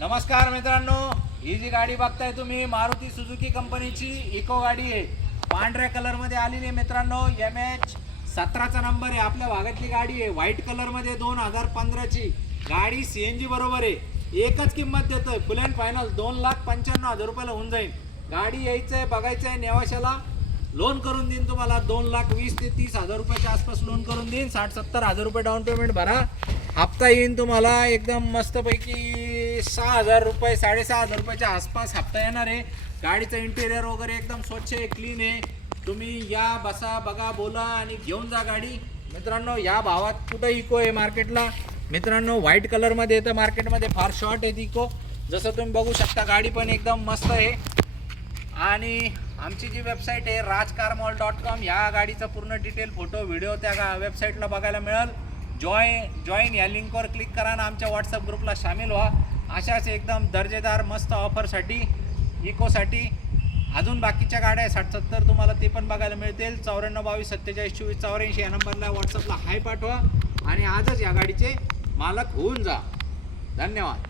नमस्कार मित्रांनो, ही जी गाडी बघताय तुम्ही मारुती सुझुकी कंपनीची इको गाडी आहे. पांढऱ्या कलर मध्ये आलेली आहे मित्रांनो. MH17चा नंबर आहे. आपल्या भागातली गाडी आहे. व्हाईट कलर मध्ये 2015 ची गाडी. CNG बरोबर आहे. एकच किंमत देतोय फुल अँड फायनल 2,95,000 रुपयाला होऊन जाईल. गाडी यायचंय बघायचंय नेवाशाला. लोन करून देईन तुम्हाला 2,20,000 ते 30,000 रुपयाच्या आसपास लोन करून देईन. 60-70,000 रुपये डाऊन पेमेंट भरा. हप्ता येईन तुम्हाला एकदम मस्तपैकी 6,000 रुपये 6,500 रुपयाच्या आसपास हप्ता येणार आहे. गाडीचं इंटेरियर वगैरे एकदम स्वच्छ आहे, क्लीन आहे. तुम्ही या, बसा, बघा, बोला आणि घेऊन जा गाडी. मित्रांनो या भावात कुठं इको आहे मार्केटला. मित्रांनो व्हाईट कलरमध्ये येतं मार्केटमध्ये, फार शॉर्ट आहे इको. जसं तुम्ही बघू शकता गाडी पण एकदम मस्त आहे. आणि आमची जी वेबसाईट आहे rajcarmall.com, या गाडीचा पूर्ण डिटेल फोटो व्हिडिओ त्या वेबसाईटला बघायला मिळेल. जॉईन या लिंकवर क्लिक करा आणि आमच्या व्हॉट्सअप ग्रुपला सामील व्हा. अशाच एकदम दर्जेदार मस्त ऑफरसाठी इकोसाठी अजून बाकीच्या गाड्या आहे 60-70 तुम्हाला ते पण बघायला मिळतील. 9422472484 या नंबरला व्हॉट्सअपला हाय पाठवा आणि आजच या गाडीचे मालक होऊन जा. धन्यवाद.